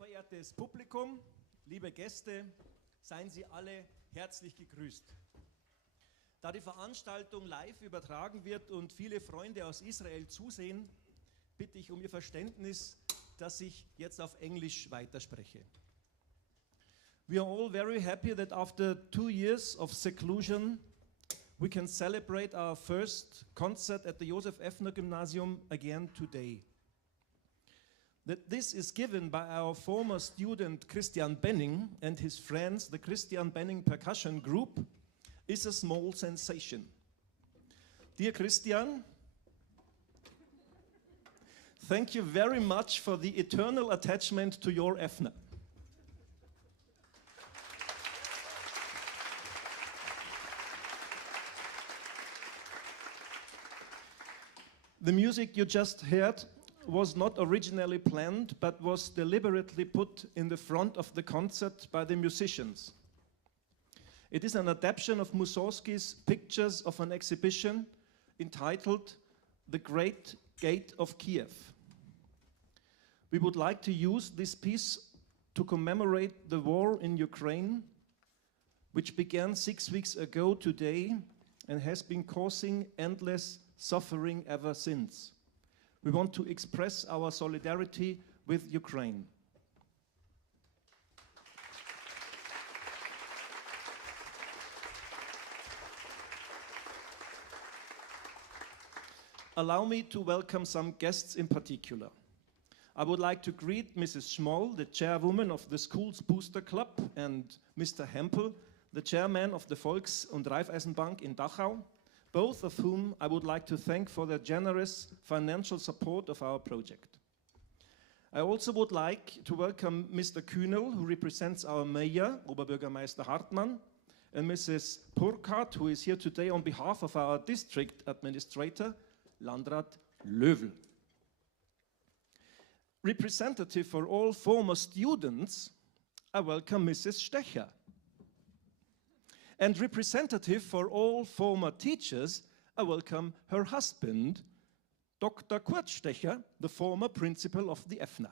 Hochverehrtes Publikum, liebe Gäste, seien Sie alle herzlich gegrüßt. Da die Veranstaltung live übertragen wird und viele Freunde aus Israel zusehen, bitte ich um Ihr Verständnis, dass ich jetzt auf Englisch weiterspreche. We are all very happy that after 2 years of seclusion, we can celebrate our first concert at the Josef-Effner-Gymnasium again today. That this is given by our former student Christian Benning and his friends, the Christian Benning Percussion Group, is a small sensation. Dear Christian, thank you very much for the eternal attachment to your Effner. The music you just heard was not originally planned, but was deliberately put in the front of the concert by the musicians. It is an adaptation of Mussorgsky's pictures of an exhibition entitled The Great Gate of Kiev. We would like to use this piece to commemorate the war in Ukraine, which began 6 weeks ago today and has been causing endless suffering ever since. We want to express our solidarity with Ukraine. Allow me to welcome some guests in particular. I would like to greet Mrs. Schmoll, the chairwoman of the school's booster club, and Mr. Hempel, the chairman of the Volks- und Raiffeisenbank in Dachau, both of whom I would like to thank for their generous financial support of our project. I also would like to welcome Mr. Kühnel, who represents our mayor, Oberbürgermeister Hartmann, and Mrs. Burkhardt, who is here today on behalf of our district administrator, Landrat Löwel. Representative for all former students, I welcome Mrs. Stecher. And representative for all former teachers, I welcome her husband, Dr. Kurt Stecher, the former principal of the Effner.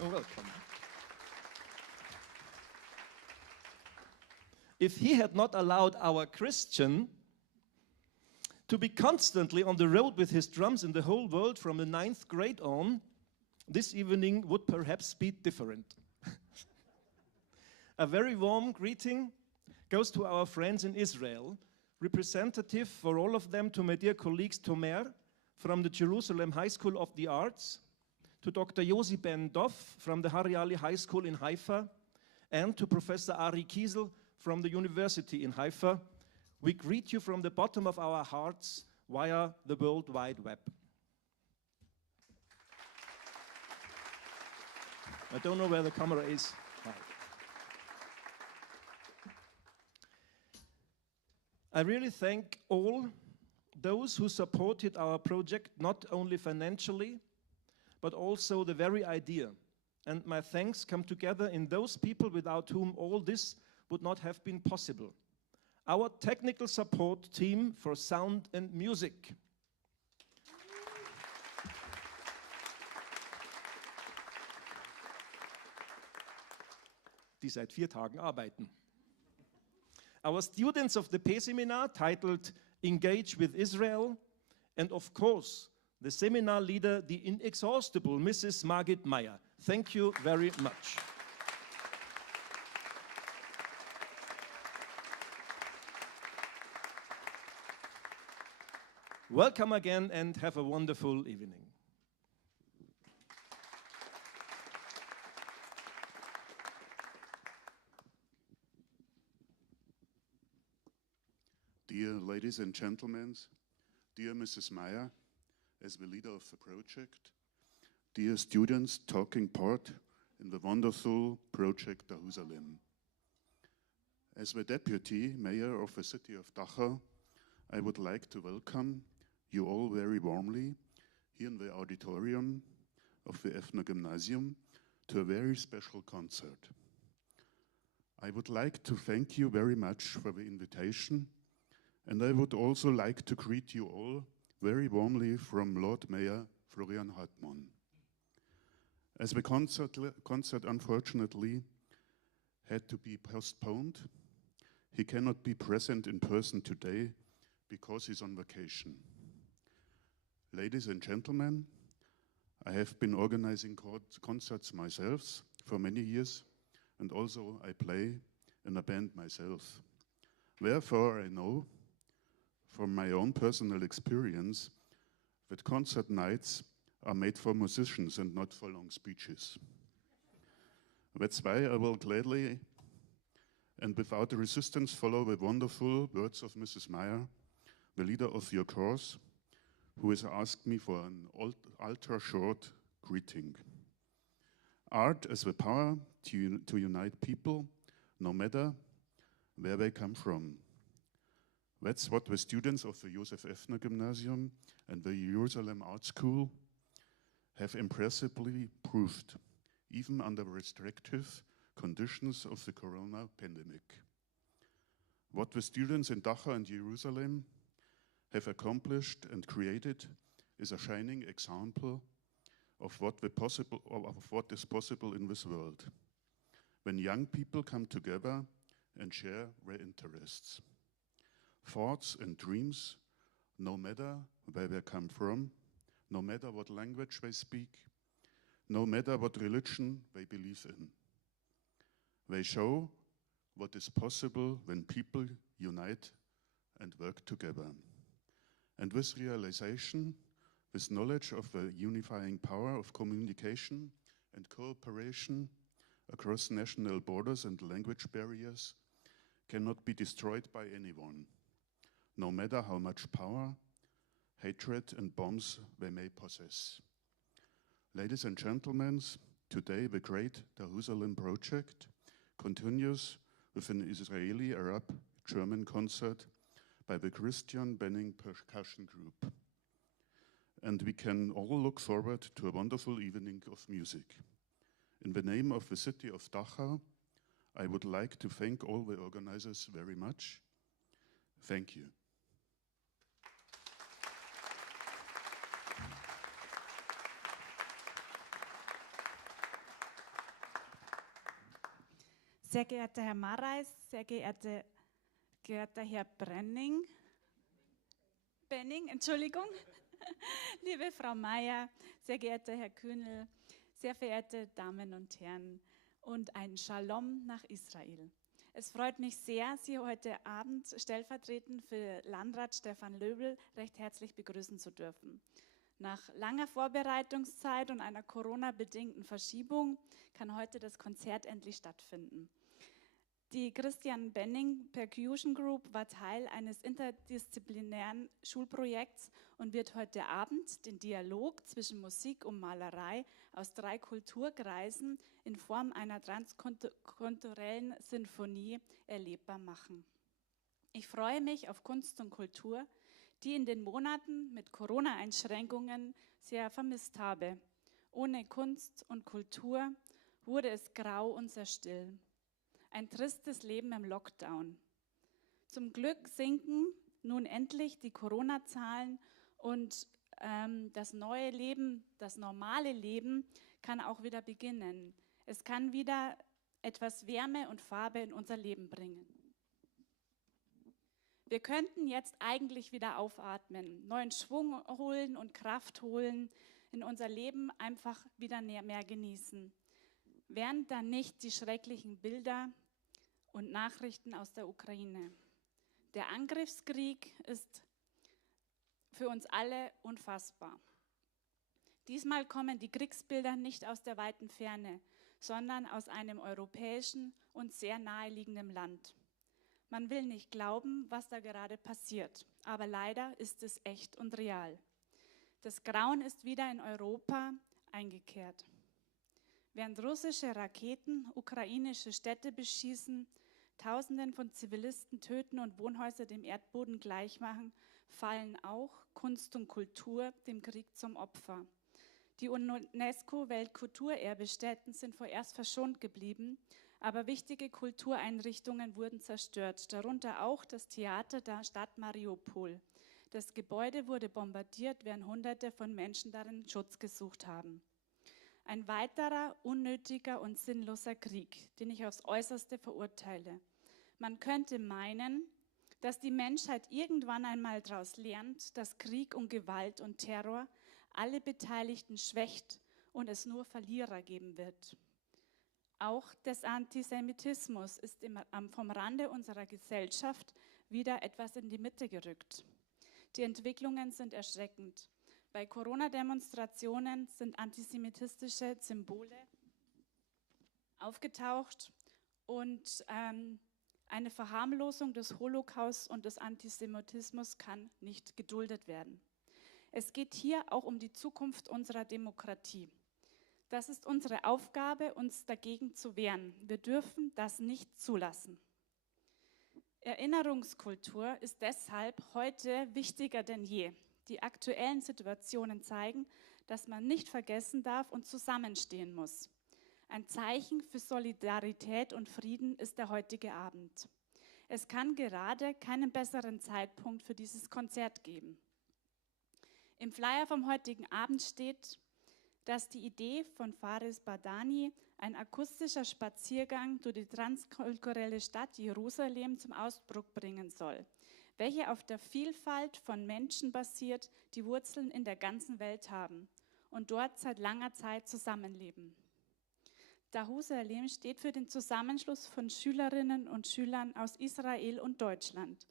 Welcome. If he had not allowed our Christian to be constantly on the road with his drums in the whole world from the 9th grade on, this evening would perhaps be different. A very warm greeting goes to our friends in Israel, representative for all of them to my dear colleagues Tomer from the Jerusalem High School of the Arts, to Dr. Yossi Ben Dov from the Hariali High School in Haifa, and to Professor Ari Kiesel from the University in Haifa. We greet you from the bottom of our hearts via the World Wide Web. I don't know where the camera is. I really thank all those who supported our project, not only financially, but also the very idea. And my thanks come together in those people without whom all this would not have been possible. Our technical support team for sound and music. Die seit 4 Tagen arbeiten. Our students of the P seminar titled Engage with Israel, and of course, the seminar leader, the inexhaustible Mrs. Margit Meyer. Thank you very much. Welcome again and have a wonderful evening. Dear ladies and gentlemen, dear Mrs. Meyer, as the leader of the project, dear students taking part in the wonderful project Dahusalem. As the deputy mayor of the city of Dachau, I would like to welcome you all very warmly here in the auditorium of the Effner Gymnasium to a very special concert. I would like to thank you very much for the invitation, and I would also like to greet you all very warmly from Lord Mayor Florian Hartmann. As the concert unfortunately had to be postponed, he cannot be present in person today because he's on vacation. Ladies and gentlemen, I have been organizing concerts myself for many years, and also I play in a band myself. Therefore, I know from my own personal experience that concert nights are made for musicians and not for long speeches. That's why I will gladly and without resistance follow the wonderful words of Mrs. Meyer, the leader of your course, who has asked me for an ultra-short greeting. Art as the power to unite people, no matter where they come from. That's what the students of the Josef-Effner-Gymnasium and the Jerusalem Art-School have impressively proved, even under restrictive conditions of the corona pandemic. What the students in Dachau and Jerusalem have accomplished and created is a shining example of what is possible in this world, when young people come together and share their interests. Thoughts and dreams, no matter where they come from, no matter what language they speak, no matter what religion they believe in. They show what is possible when people unite and work together. And with realization, with knowledge of the unifying power of communication and cooperation across national borders and language barriers cannot be destroyed by anyone, no matter how much power, hatred and bombs they may possess. Ladies and gentlemen, today the great Dahusalem project continues with an Israeli-Arab-German concert by the Christian Benning Percussion Group. And we can all look forward to a wonderful evening of music. In the name of the city of Dachau, I would like to thank all the organizers very much. Thank you. Sehr geehrter Herr Marais, sehr geehrter Herr Benning, liebe Frau Meyer, sehr geehrter Herr Kühnel, sehr verehrte Damen und Herren und ein Shalom nach Israel. Es freut mich sehr, Sie heute Abend stellvertretend für Landrat Stefan Löbl recht herzlich begrüßen zu dürfen. Nach langer Vorbereitungszeit und einer Corona-bedingten Verschiebung kann heute das Konzert endlich stattfinden. Die Christian Benning Percussion Group war Teil eines interdisziplinären Schulprojekts und wird heute Abend den Dialog zwischen Musik und Malerei aus 3 Kulturkreisen in Form einer transkulturellen Sinfonie erlebbar machen. Ich freue mich auf Kunst und Kultur, die in den Monaten mit Corona-Einschränkungen sehr vermisst habe. Ohne Kunst und Kultur wurde es grau und sehr still. Ein tristes Leben im Lockdown. Zum Glück sinken nun endlich die Corona-Zahlen und das neue Leben, das normale Leben kann auch wieder beginnen. Es kann wieder etwas Wärme und Farbe in unser Leben bringen. Wir könnten jetzt eigentlich wieder aufatmen, neuen Schwung holen und Kraft holen, in unser Leben einfach wieder mehr genießen. Wären dann nicht die schrecklichen Bilder und Nachrichten aus der Ukraine. Der Angriffskrieg ist für uns alle unfassbar. Diesmal kommen die Kriegsbilder nicht aus der weiten Ferne, sondern aus einem europäischen und sehr naheliegenden Land. Man will nicht glauben, was da gerade passiert, aber leider ist es echt und real. Das Grauen ist wieder in Europa eingekehrt. Während russische Raketen ukrainische Städte beschießen, Tausenden von Zivilisten töten und Wohnhäuser dem Erdboden gleichmachen, fallen auch Kunst und Kultur dem Krieg zum Opfer. Die UNESCO-Weltkulturerbestätten sind vorerst verschont geblieben, aber wichtige Kultureinrichtungen wurden zerstört, darunter auch das Theater der Stadt Mariupol. Das Gebäude wurde bombardiert, während Hunderte von Menschen darin Schutz gesucht haben. Ein weiterer unnötiger und sinnloser Krieg, den ich aufs Äußerste verurteile. Man könnte meinen, dass die Menschheit irgendwann einmal daraus lernt, dass Krieg und Gewalt und Terror alle Beteiligten schwächt und es nur Verlierer geben wird. Auch des Antisemitismus ist vom Rande unserer Gesellschaft wieder etwas in die Mitte gerückt. Die Entwicklungen sind erschreckend. Bei Corona-Demonstrationen sind antisemitistische Symbole aufgetaucht und eine Verharmlosung des Holocaust und des Antisemitismus kann nicht geduldet werden. Es geht hier auch um die Zukunft unserer Demokratie. Das ist unsere Aufgabe, uns dagegen zu wehren. Wir dürfen das nicht zulassen. Erinnerungskultur ist deshalb heute wichtiger denn je. Die aktuellen Situationen zeigen, dass man nicht vergessen darf und zusammenstehen muss. Ein Zeichen für Solidarität und Frieden ist der heutige Abend. Es kann gerade keinen besseren Zeitpunkt für dieses Konzert geben. Im Flyer vom heutigen Abend steht, dass die Idee von Faris Badarney, ein akustischer Spaziergang durch die transkulturelle Stadt Jerusalem zum Ausdruck bringen soll, welche auf der Vielfalt von Menschen basiert, die Wurzeln in der ganzen Welt haben und dort seit langer Zeit zusammenleben. Dahusalem steht für den Zusammenschluss von Schülerinnen und Schülern aus Israel und Deutschland,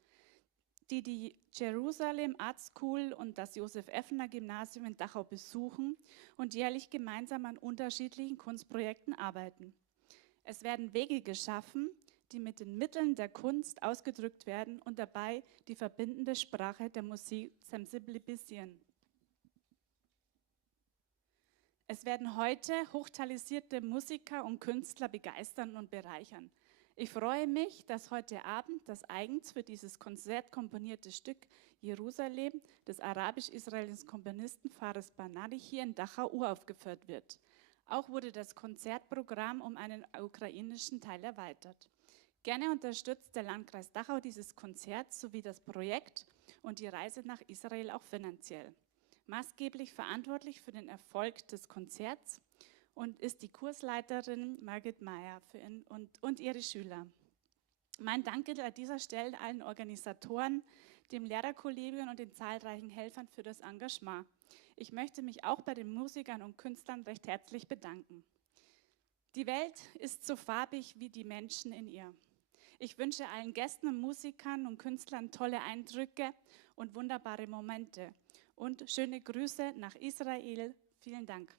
die Jer-Art-School und das Josef-Effner-Gymnasium in Dachau besuchen und jährlich gemeinsam an unterschiedlichen Kunstprojekten arbeiten. Es werden Wege geschaffen, die mit den Mitteln der Kunst ausgedrückt werden und dabei die verbindende Sprache der Musik sensibilisieren. Es werden heute hochtalentierte Musiker und Künstler begeistern und bereichern. Ich freue mich, dass heute Abend das eigens für dieses Konzert komponierte Stück Jerusalem des arabisch-israelischen Komponisten Faris Badarney hier in Dachau uraufgeführt wird. Auch wurde das Konzertprogramm um einen ukrainischen Teil erweitert. Gerne unterstützt der Landkreis Dachau dieses Konzert sowie das Projekt und die Reise nach Israel auch finanziell. Maßgeblich verantwortlich für den Erfolg des Konzerts und ist die Kursleiterin Margit Meyer und ihre Schüler. Mein Dank gilt an dieser Stelle allen Organisatoren, dem Lehrerkollegium und den zahlreichen Helfern für das Engagement. Ich möchte mich auch bei den Musikern und Künstlern recht herzlich bedanken. Die Welt ist so farbig wie die Menschen in ihr. Ich wünsche allen Gästen und Musikern und Künstlern tolle Eindrücke und wunderbare Momente. Und schöne Grüße nach Israel. Vielen Dank.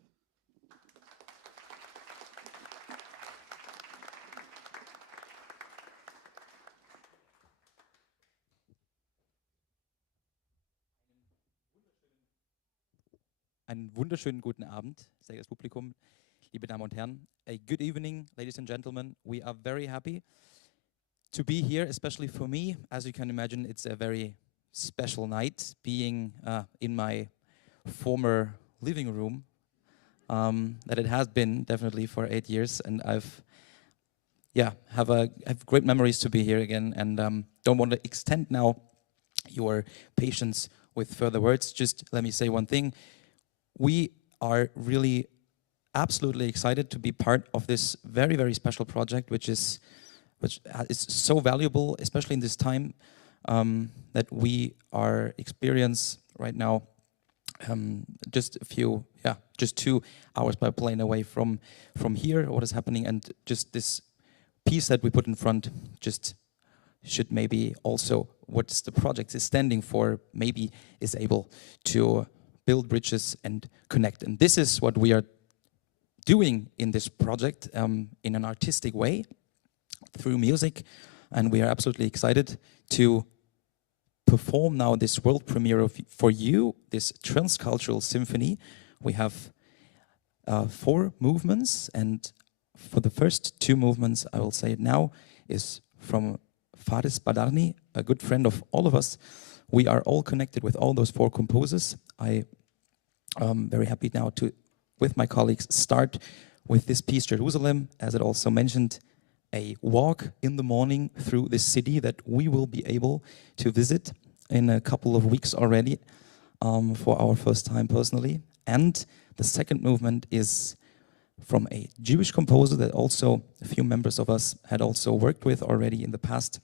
Einen wunderschönen guten Abend, sehr geehrtes Publikum, liebe Damen und Herren. A good evening, ladies and gentlemen. We are very happy to be here, especially for me. As you can imagine, it's a very special night, being in my former living room, that it has been definitely for 8 years, and I've have great memories to be here again, and don't want to extend now your patience with further words. Just let me say one thing. We are really absolutely excited to be part of this very, very special project, which is so valuable, especially in this time that we are experience right now. Just 2 hours by plane away from here, what is happening, and just this piece that we put in front just should maybe also what the project is standing for, maybe is able to build bridges and connect. And this is what we are doing in this project in an artistic way through music, and we are absolutely excited to perform now this world premiere for you, this transcultural symphony. We have 4 movements, and for the first 2 movements, I will say it now, is from Faris Badarney, a good friend of all of us. We are all connected with all those 4 composers. I am very happy now to, with my colleagues, start with this piece, Jerusalem, as it also mentioned, a walk in the morning through this city that we will be able to visit in a couple of weeks already for our first time personally. And the second movement is from a Jewish composer that also a few members of us had also worked with already in the past.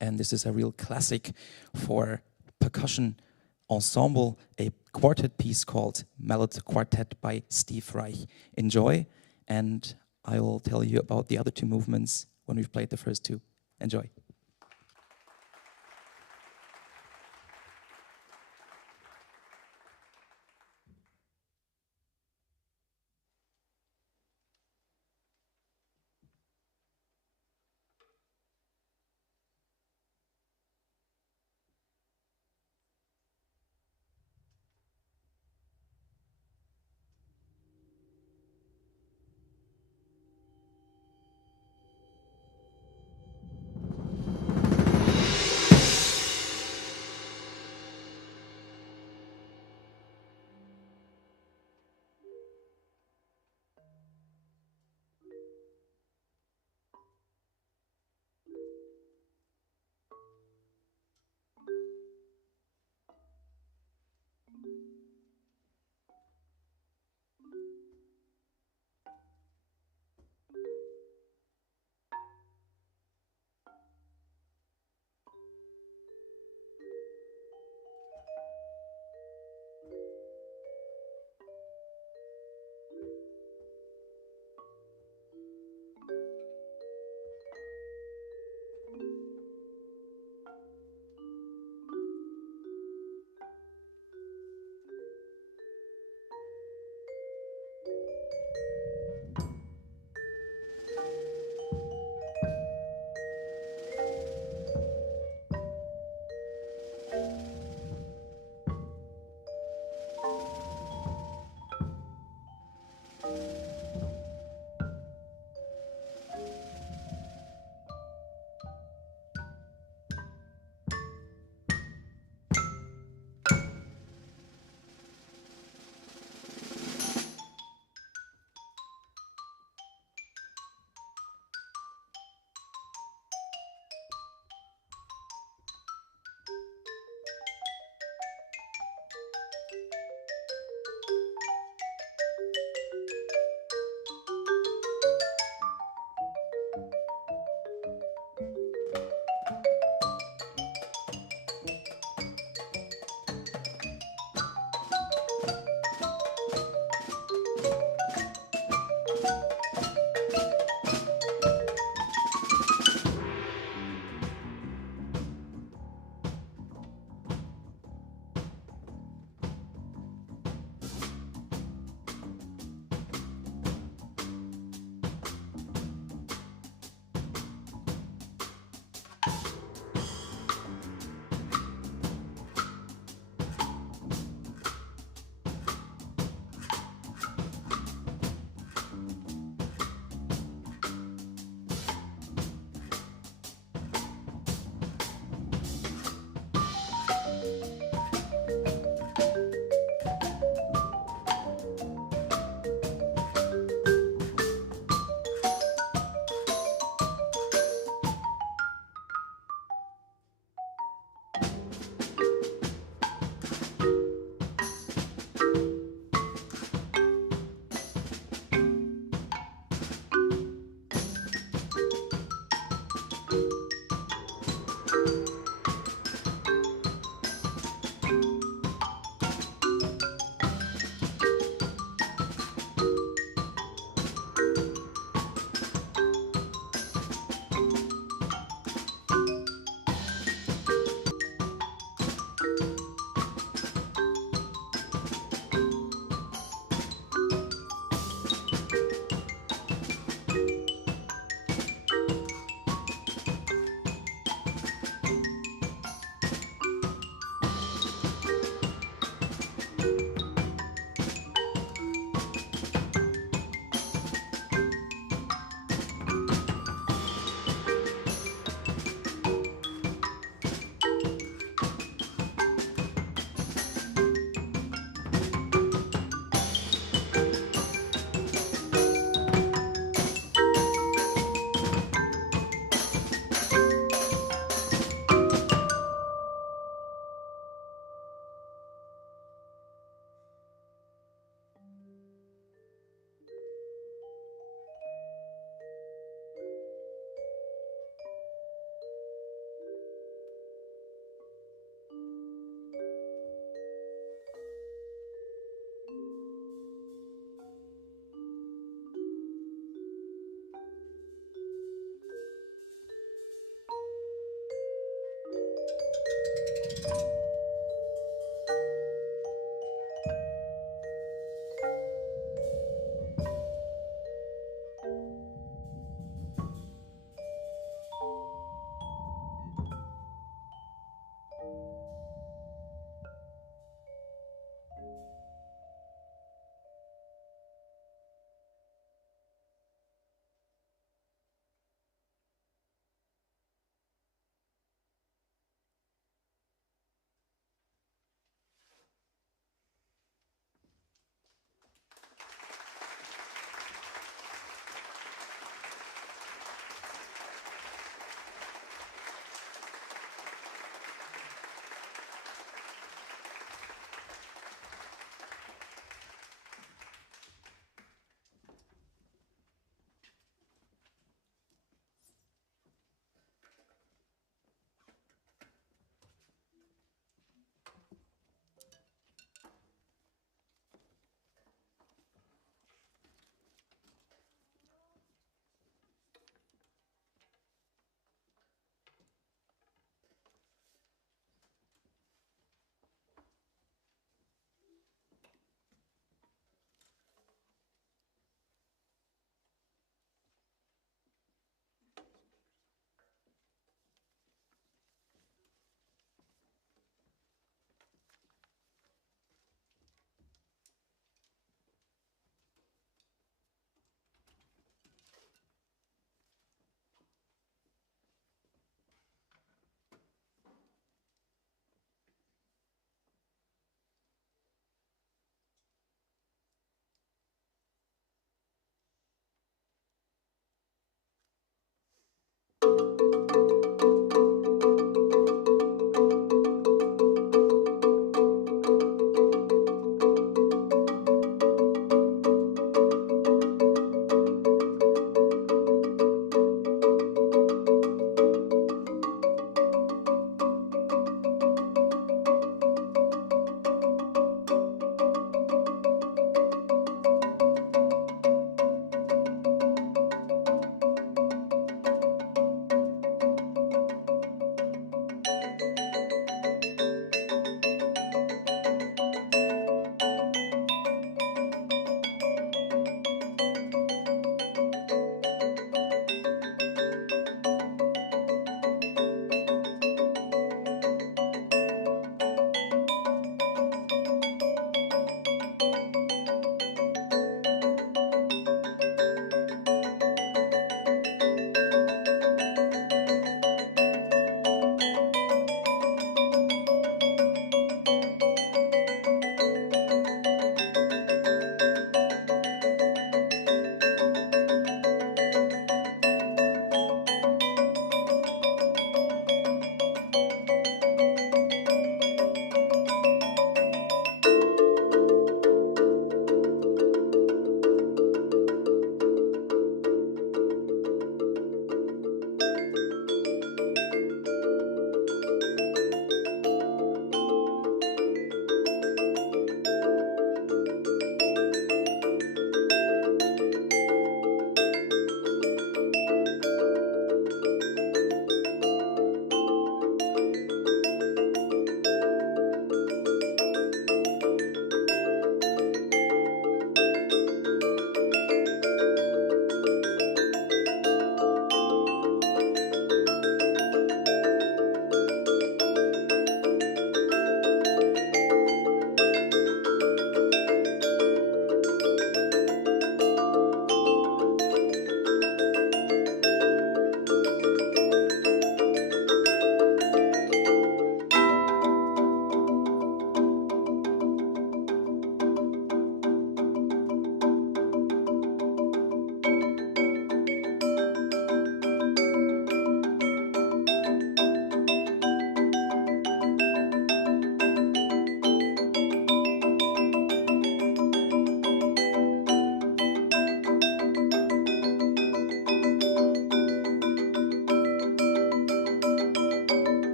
And this is a real classic for percussion ensemble, a quartet piece called Mallet Quartet by Steve Reich. Enjoy, and I will tell you about the other two movements when we've played the first two. Enjoy.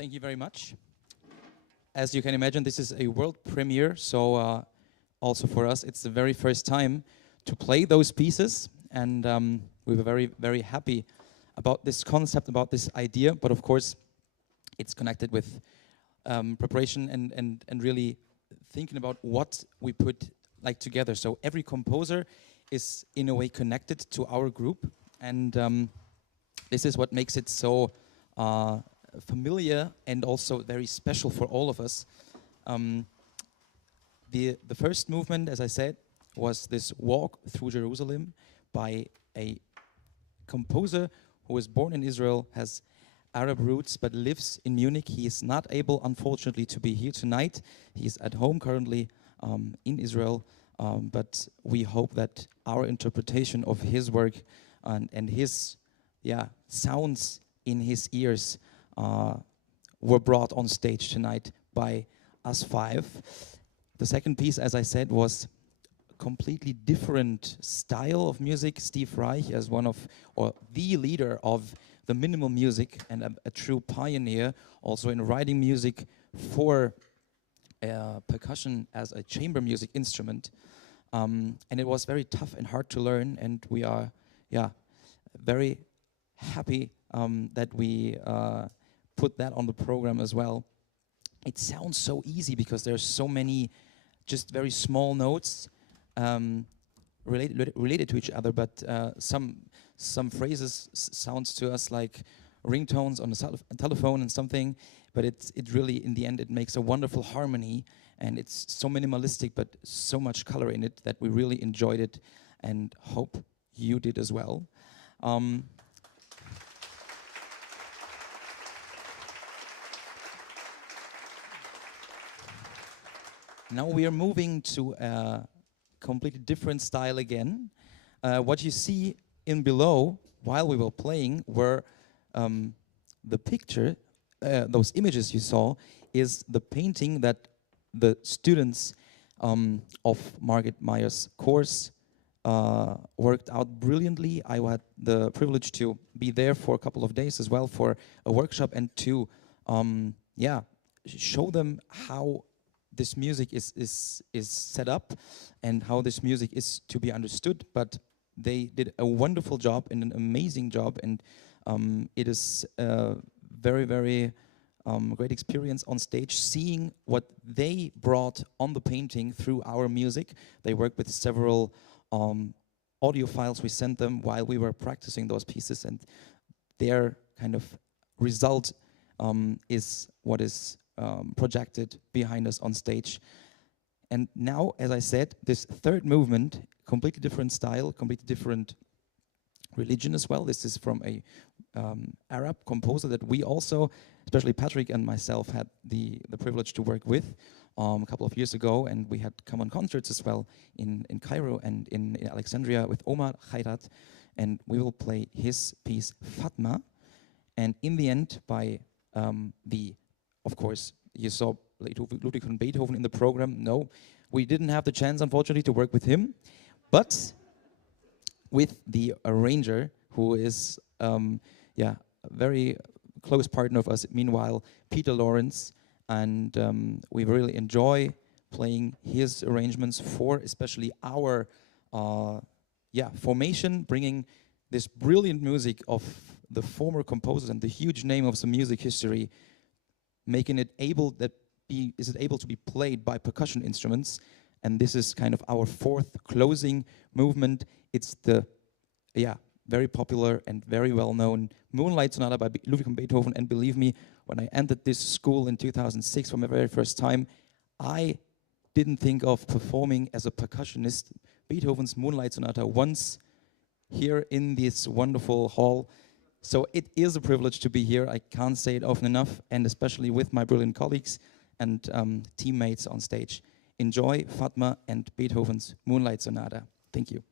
Thank you very much. As you can imagine, this is a world premiere, so also for us, it's the very first time to play those pieces, and we were very, very happy about this concept, about this idea, but of course, it's connected with preparation and really thinking about what we put like together. So every composer is in a way connected to our group, and this is what makes it so familiar and also very special for all of us. The first movement, as I said, was this walk through Jerusalem by a composer who was born in Israel, has Arab roots, but lives in Munich. He is not able, unfortunately, to be here tonight. He's at home currently in Israel, but we hope that our interpretation of his work and his sounds in his ears were brought on stage tonight by us five. The second piece, as I said, was completely different style of music. Steve Reich, as one of, or the leader of the minimal music and a true pioneer, also in writing music for percussion as a chamber music instrument. And it was very tough and hard to learn, and we are, very happy that we put that on the program as well. It sounds so easy because there's so many just very small notes related to each other, but some phrases sounds to us like ringtones on a telephone and something, but it really, in the end, it makes a wonderful harmony, and it's so minimalistic but so much color in it that we really enjoyed it and hope you did as well. Now we are moving to a completely different style again. What you see in below while we were playing were the picture, those images you saw, is the painting that the students of Margit Meyer's course worked out brilliantly. I had the privilege to be there for a couple of days as well for a workshop and to show them how this music is set up and how this music is to be understood. But they did a wonderful job and an amazing job, and it is a very, very great experience on stage, seeing what they brought on the painting through our music. They worked with several audio files we sent them while we were practicing those pieces, and their kind of result is what is projected behind us on stage. And now, as I said, this third movement, completely different style, completely different religion as well. This is from a Arab composer that we also, especially Patrick and myself, had the privilege to work with a couple of years ago, and we had come on concerts as well in Cairo and in Alexandria with Omar Khairat, and we will play his piece Fatma, and in the end by of course, you saw Ludwig van Beethoven in the program. No, we didn't have the chance, unfortunately, to work with him, but with the arranger, who is a very close partner of us, meanwhile, Peter Lawrence, and we really enjoy playing his arrangements for especially our formation, bringing this brilliant music of the former composers and the huge name of the music history, making it able to be played by percussion instruments. And this is kind of our fourth closing movement. It's the very popular and very well-known Moonlight Sonata by Ludwig van Beethoven. And believe me, when I entered this school in 2006 for my very first time, I didn't think of performing as a percussionist Beethoven's Moonlight Sonata once here in this wonderful hall. So it is a privilege to be here. I can't say it often enough, and especially with my brilliant colleagues and teammates on stage. Enjoy Fatma and Beethoven's Moonlight Sonata. Thank you.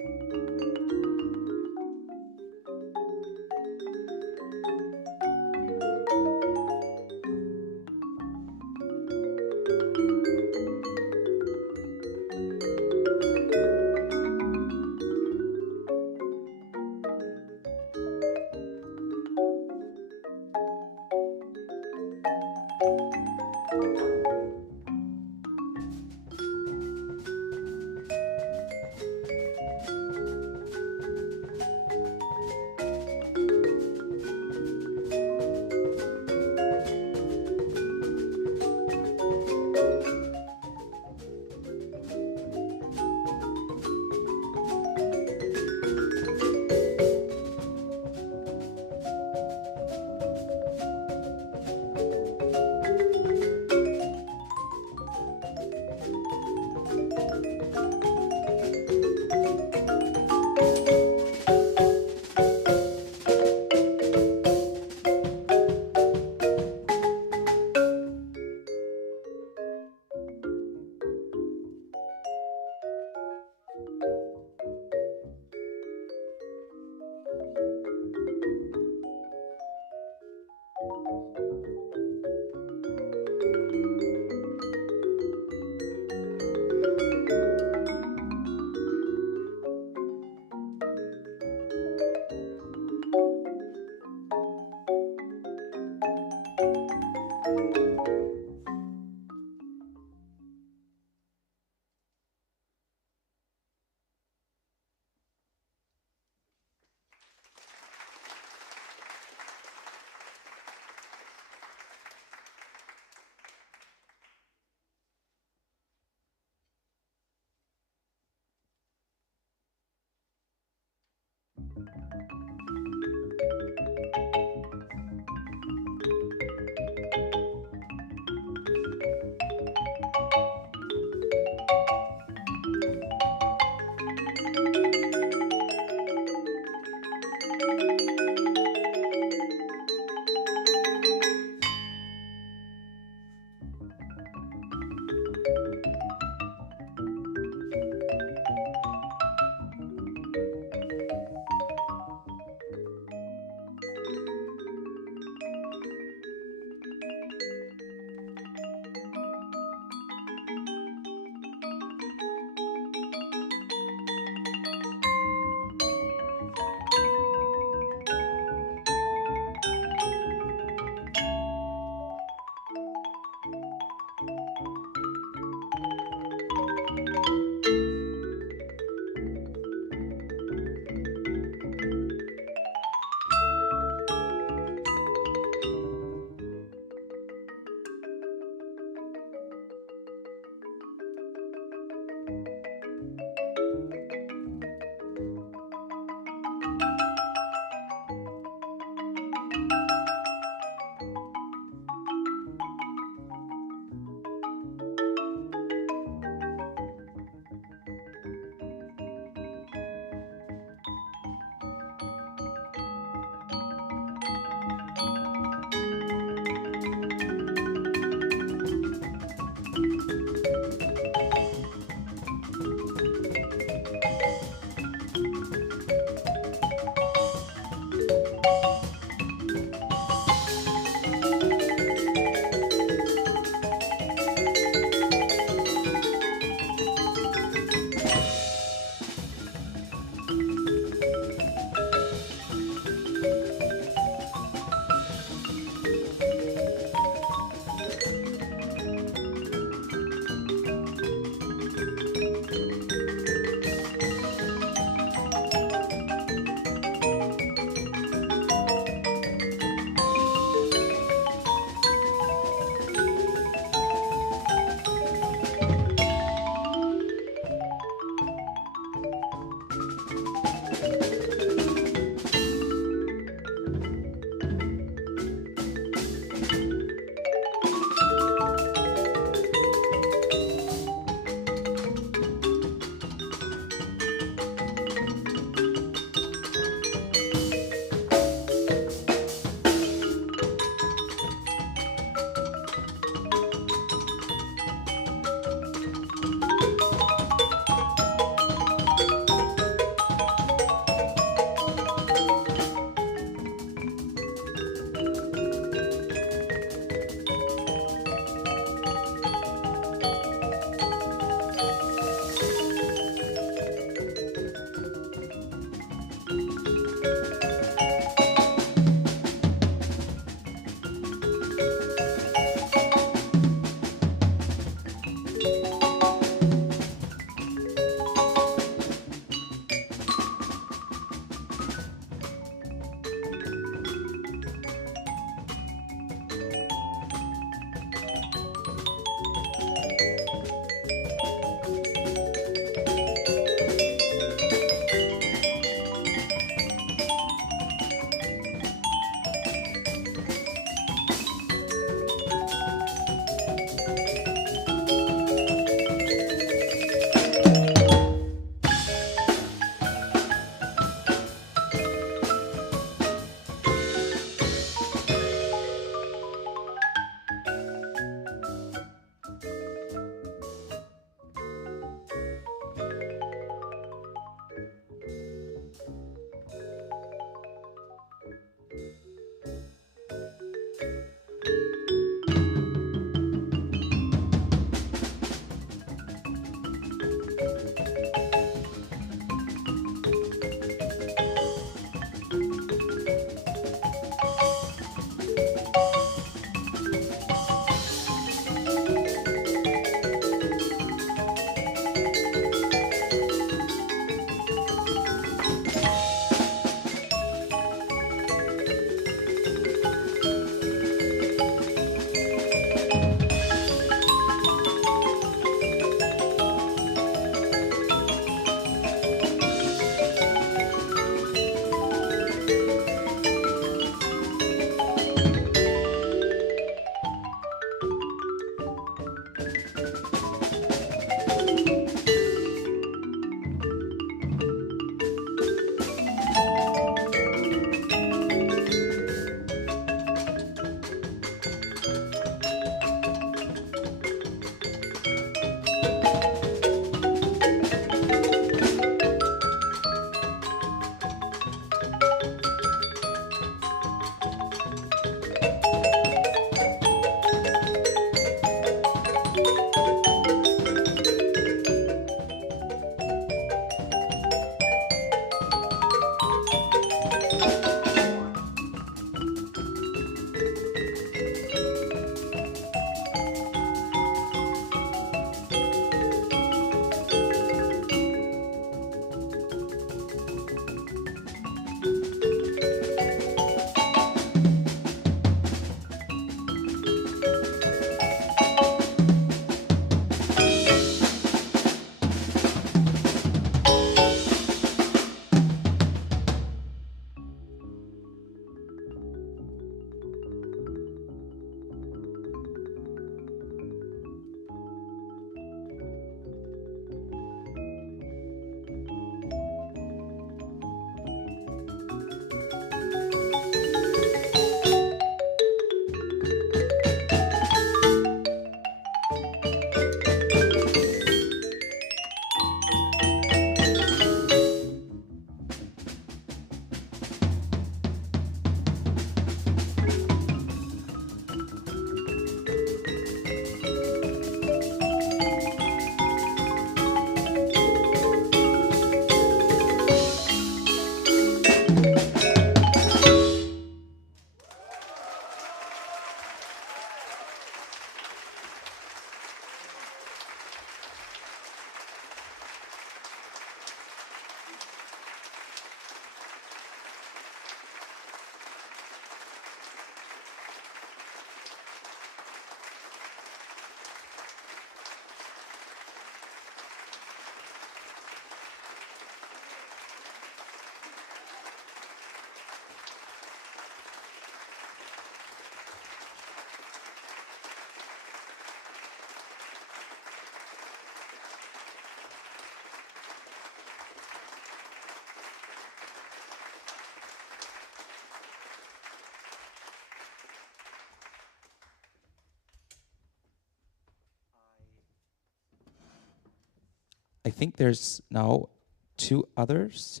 I think there's now two others.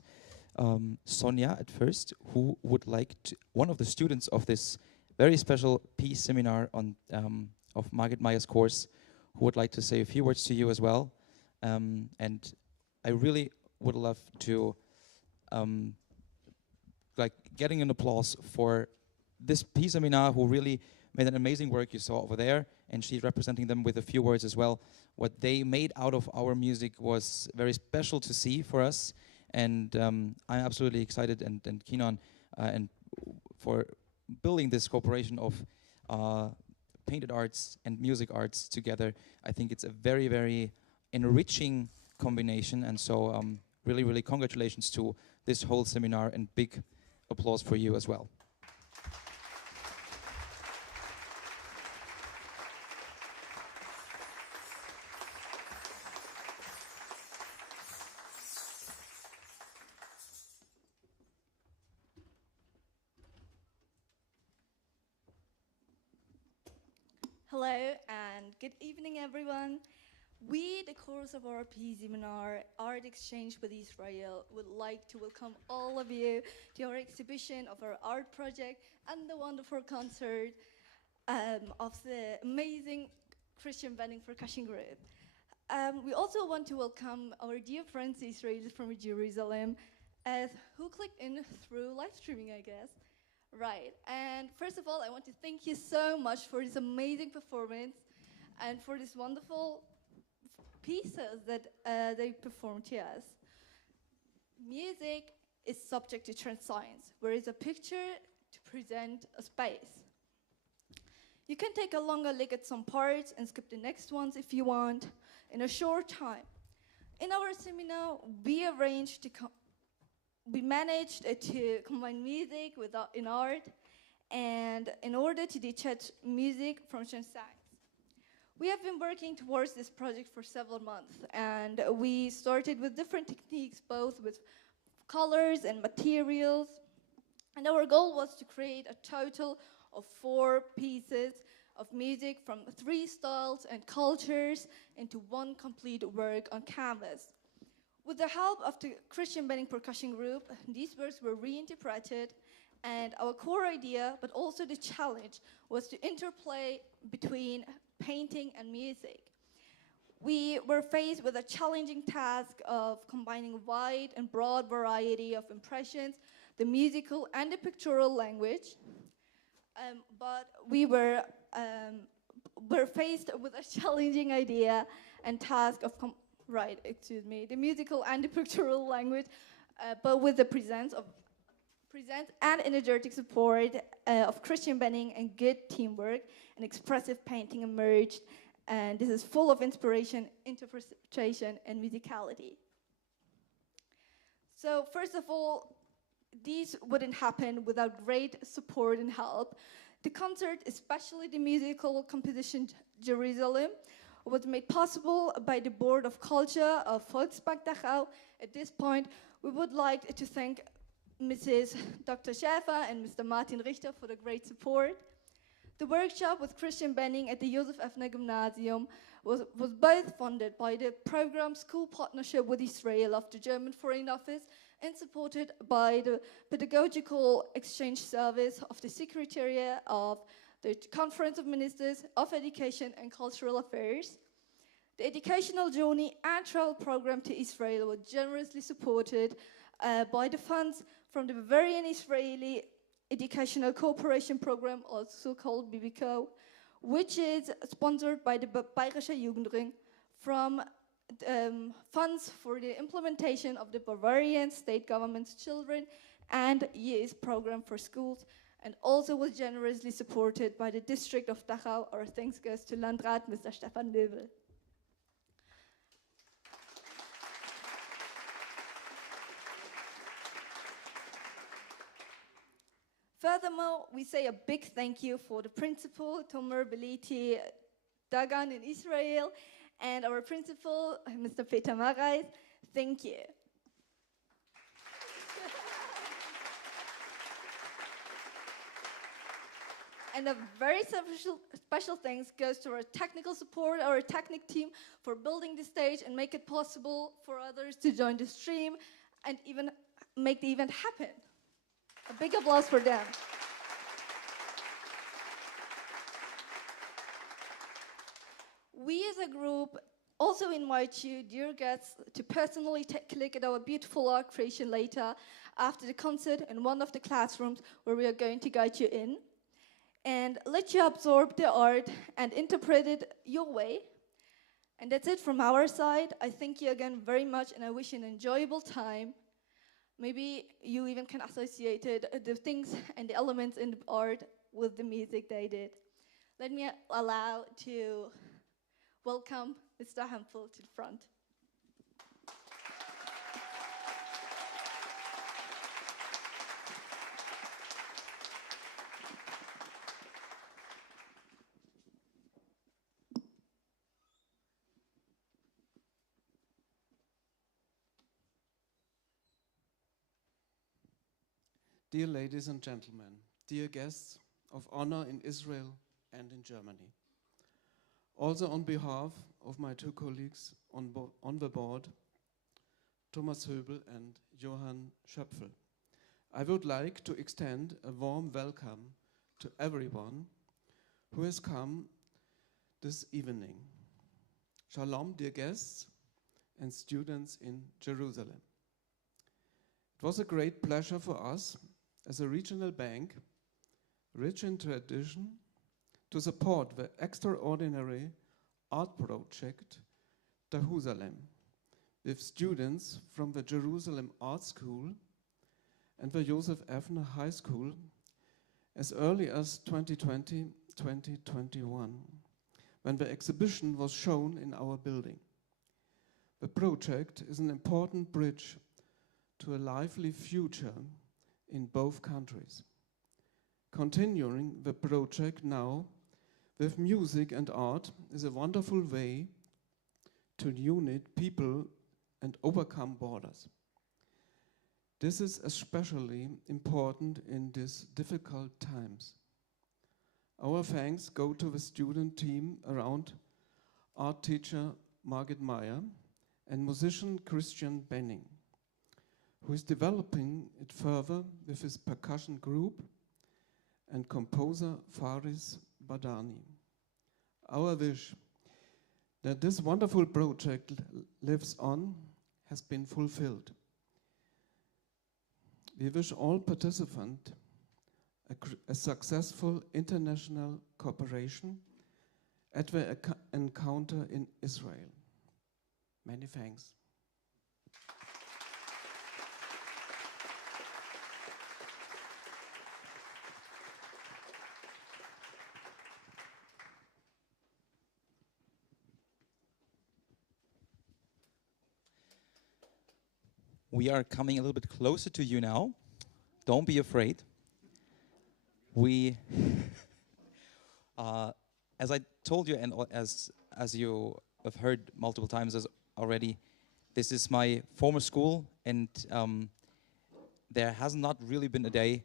Sonja at first, who would like to, one of the students of this very special peace seminar on of Margit Meyer's course, who would like to say a few words to you as well. And I really would love to like getting an applause for this peace seminar, who really made an amazing work you saw over there, and she's representing them with a few words as well. What they made out of our music was very special to see for us, and I'm absolutely excited and keen on and for building this cooperation of painted arts and music arts together. I think it's a very, very enriching combination, and so really, really congratulations to this whole seminar, and big applause for you as well. Hello and good evening, everyone. We, the course of our peace seminar, Art Exchange with Israel, would like to welcome all of you to our exhibition of our art project and the wonderful concert of the amazing Christian Benning Percussion Group. We also want to welcome our dear friends, the Israelis from Jerusalem, who clicked in through live streaming, I guess. Right, and first of all, I want to thank you so much for this amazing performance and for these wonderful pieces that they performed to us. Music is subject to transscience, where it's a picture to present a space. You can take a longer look at some parts and skip the next ones if you want in a short time. In our seminar, we managed to combine music with in art, and in order to detach music from transscience. We have been working towards this project for several months, and we started with different techniques, both with colors and materials. And our goal was to create a total of 4 pieces of music from 3 styles and cultures into one complete work on canvas. With the help of the Christian Benning Percussion Group, these works were reinterpreted, and our core idea, but also the challenge, was to interplay between painting and music. We were faced with a challenging task of combining a wide and broad variety of impressions, the musical and the pictorial language, but we were faced with a challenging idea and task of the musical and the pictorial language, but with the presence and energetic support of Christian Benning and good teamwork, and expressive painting emerged, and this is full of inspiration, interpretation, and musicality. So first of all, these wouldn't happen without great support and help. The concert, especially the musical composition Jerusalem, was made possible by the Board of Culture of Volksbank Dachau. At this point, we would like to thank Mrs. Dr. Schäfer and Mr. Martin Richter for the great support. The workshop with Christian Benning at the Josef-Effner-Gymnasium was both funded by the program School Partnership with Israel of the German Foreign Office and supported by the Pedagogical Exchange Service of the Secretariat of the Conference of Ministers of Education and Cultural Affairs. The educational journey and travel program to Israel was generously supported by the funds from the Bavarian Israeli Educational Cooperation Program, also called BBCO, which is sponsored by the Bayerischer Jugendring from funds for the implementation of the Bavarian state government's children and youth program for schools, and also was generously supported by the district of Dachau. Our thanks goes to Landrat Mr. Stefan Löbel. Furthermore, we say a big thank you for the principal, Tomer Beliti Dagan in Israel, and our principal, Mr. Peter Marais. Thank you. And a very special thanks goes to our technical support, our technic team, for building the stage and make it possible for others to join the stream and even make the event happen. A big applause for them. We as a group also invite you, dear guests, to personally take a look at our beautiful art creation later after the concert in one of the classrooms where we are going to guide you in. And let you absorb the art and interpret it your way. And that's it from our side. I thank you again very much and I wish you an enjoyable time. Maybe you even can associate the things and the elements in the art with the music they did. Let me allow to welcome Mr. Hempel to the front. Dear ladies and gentlemen, dear guests of honor in Israel and in Germany. Also on behalf of my two colleagues on the board, Thomas Höbel and Johann Schöpfel, I would like to extend a warm welcome to everyone who has come this evening. Shalom, dear guests and students in Jerusalem. It was a great pleasure for us as a regional bank, rich in tradition, to support the extraordinary art project Dahusalem with students from the Jerusalem Art-School and the Josef-Effner High School as early as 2020-2021, when the exhibition was shown in our building. The project is an important bridge to a lively future in both countries. Continuing the project now with music and art is a wonderful way to unite people and overcome borders. This is especially important in these difficult times. Our thanks go to the student team around art teacher Margit Meyer and musician Christian Benning, who is developing it further with his percussion group and composer Faris Badarney. Our wish that this wonderful project lives on has been fulfilled. We wish all participants a successful international cooperation at the encounter in Israel. Many thanks. We are coming a little bit closer to you now. Don't be afraid. We, as I told you, and as you have heard multiple times already, this is my former school, and there has not really been a day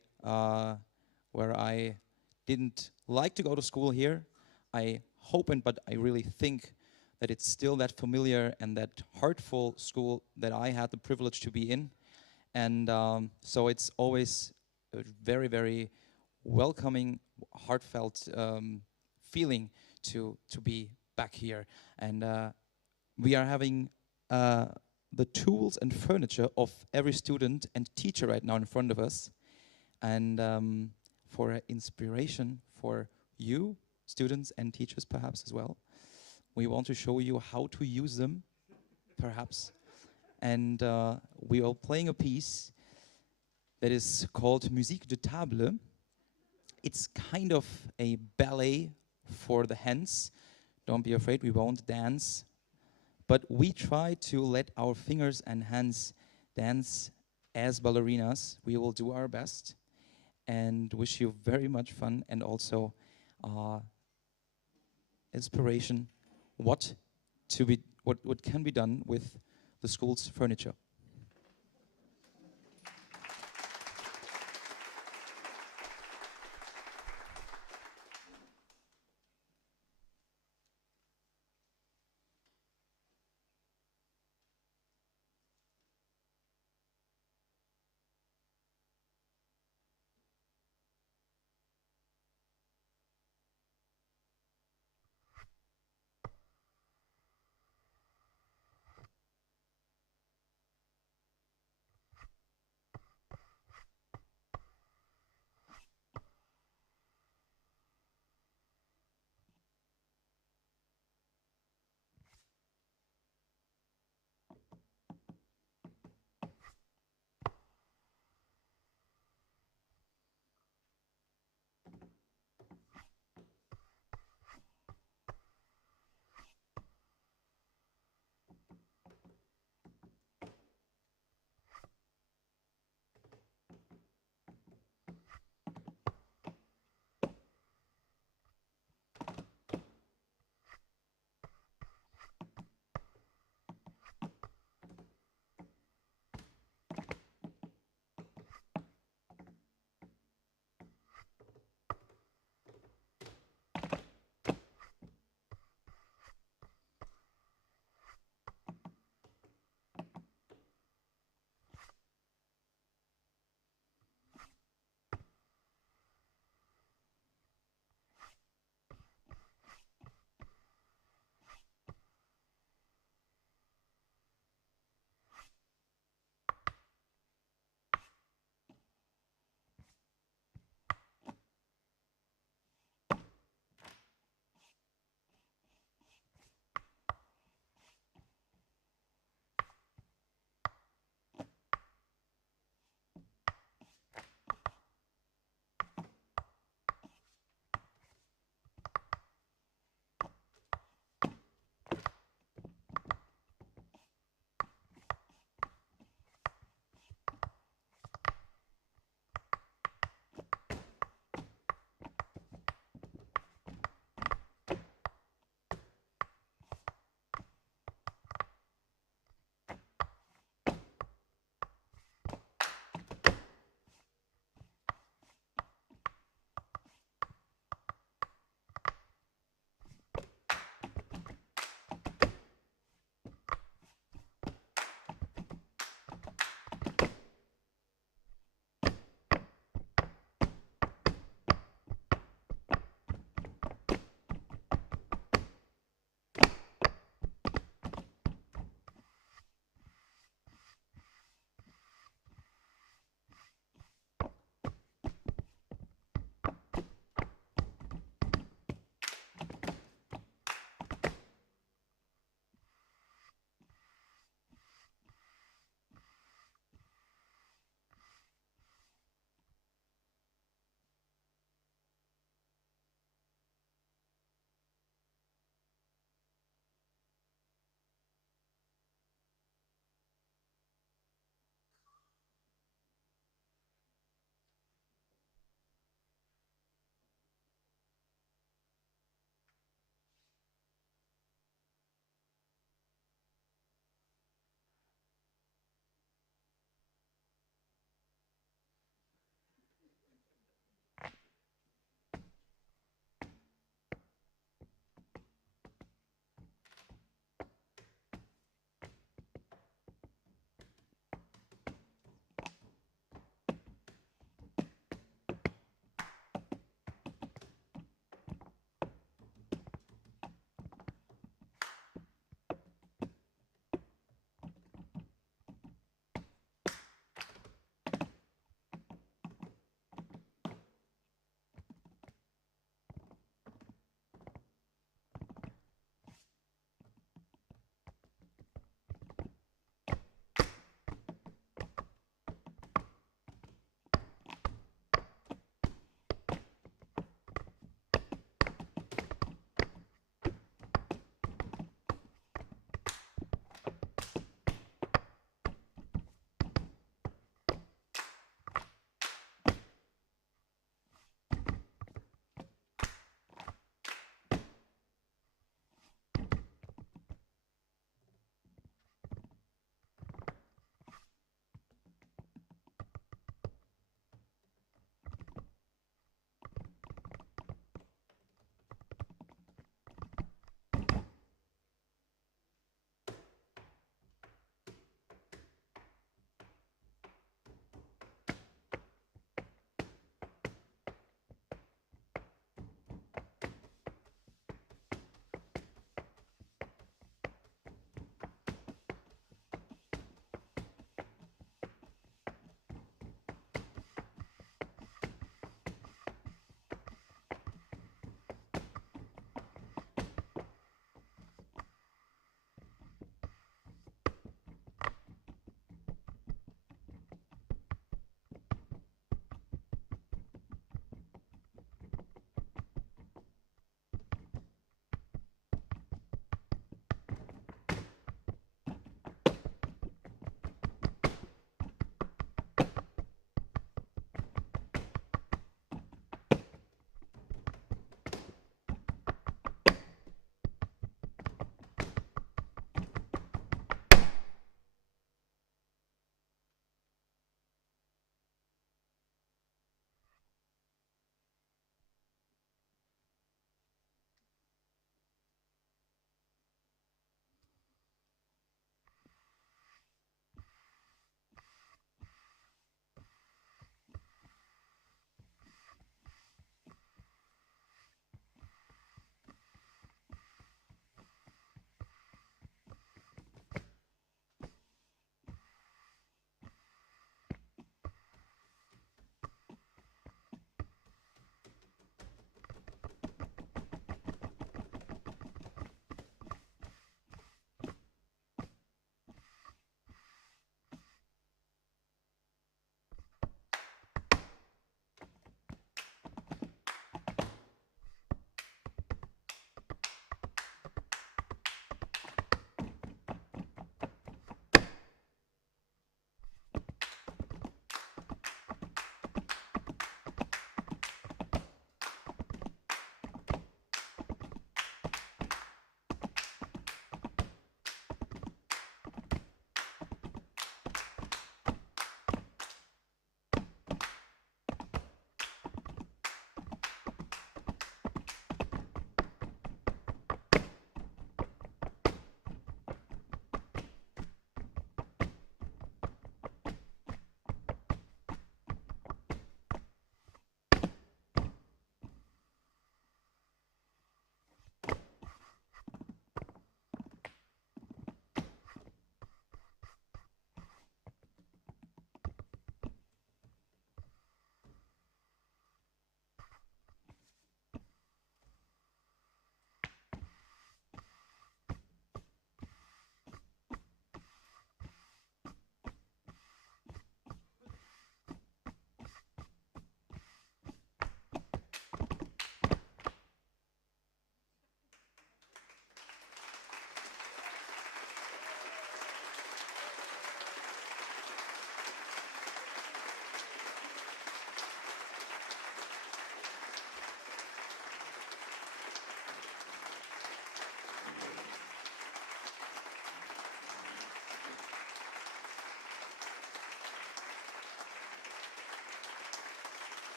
where I didn't like to go to school here. I hope, but I really think that it's still that familiar and that heartful school that I had the privilege to be in. And so it's always a very, very welcoming, heartfelt feeling to be back here. And we are having the tools and furniture of every student and teacher right now in front of us. And for inspiration for you, students and teachers perhaps as well, we want to show you how to use them, perhaps. And we are playing a piece that is called Musique de Table. It's kind of a ballet for the hands. Don't be afraid, we won't dance. But we try to let our fingers and hands dance as ballerinas. We will do our best and wish you very much fun and also inspiration what can be done with the school's furniture.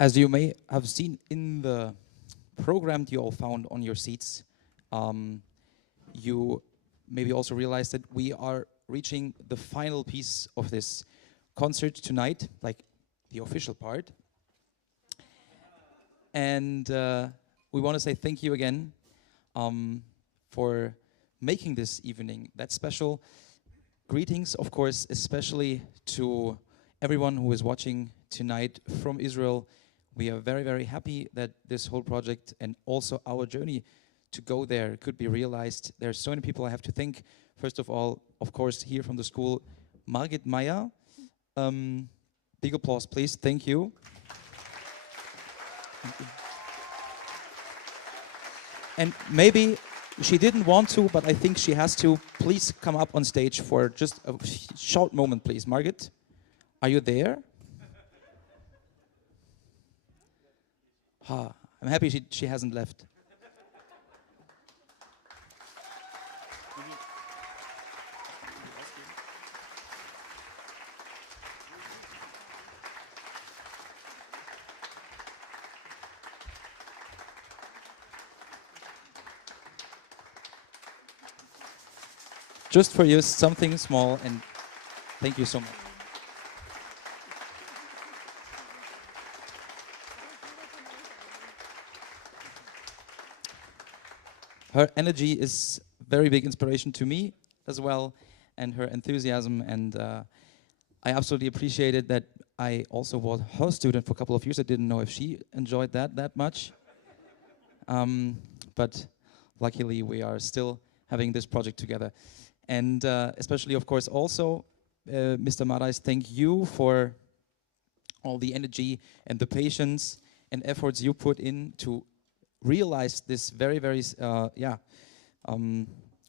As you may have seen in the program you all found on your seats, you maybe also realized that we are reaching the final piece of this concert tonight, like the official part. And we want to say thank you again for making this evening that special. Greetings, of course, especially to everyone who is watching tonight from Israel. We are very, very happy that this whole project and also our journey to go there could be realized. There are so many people I have to thank. First of all, of course, here from the school, Margit Meyer. Big applause, please. Thank you. Thank you. And maybe she didn't want to, but I think she has to. Please come up on stage for just a short moment, please. Margit, are you there? I'm happy she hasn't left. Just for you, something small, and thank you so much. Her energy is very big inspiration to me as well, and her enthusiasm, and I absolutely appreciated that. I also was her student for a couple of years. I didn't know if she enjoyed that much. But luckily we are still having this project together. And especially, of course, also, Mr. Marais, thank you for all the energy and the patience and efforts you put in to realize this very, very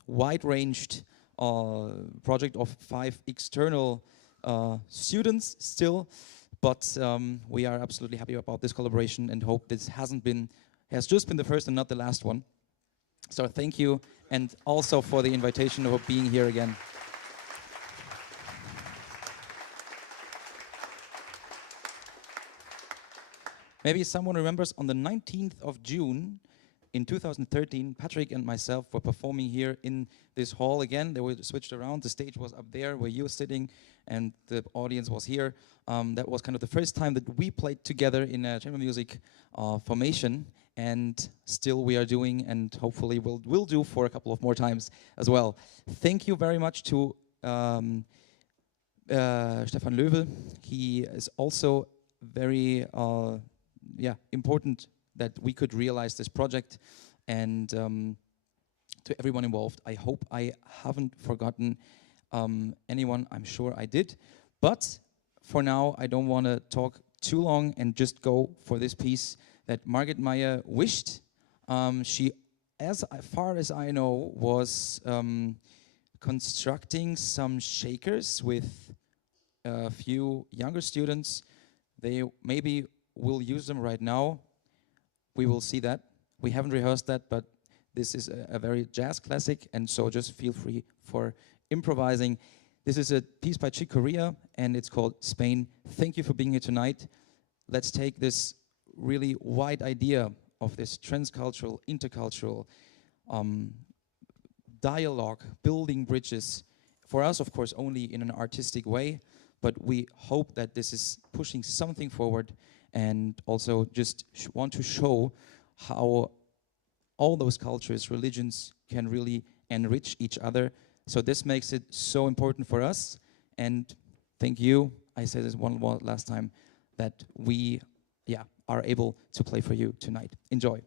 wide-ranged project of 5 external students still. But we are absolutely happy about this collaboration and hope this has just been the first and not the last one. So thank you, and also for the invitation of being here again. Maybe someone remembers on the 19th of June in 2013, Patrick and myself were performing here in this hall again. They were switched around. The stage was up there where you were sitting, and the audience was here. That was kind of the first time that we played together in a chamber music formation. And still we are doing, and hopefully we'll do for a couple of more times as well. Thank you very much to Stefan Löwe. He is also very important that we could realize this project, and to everyone involved. I hope I haven't forgotten anyone. I'm sure I did. But for now, I don't want to talk too long and just go for this piece that Margit Meyer wished. She, as far as I know, was constructing some shakers with a few younger students. They maybe will use them right now. We will see that. We haven't rehearsed that, but this is a very jazz classic, and so just feel free for improvising. This is a piece by Chick Corea, and it's called Spain. Thank you for being here tonight. Let's take this really wide idea of this transcultural, intercultural dialogue, building bridges. For us, of course, only in an artistic way, but we hope that this is pushing something forward, and also just want to show how all those cultures, religions can really enrich each other. So this makes it so important for us, and thank you, I said this one last time, that we are able to play for you tonight. Enjoy.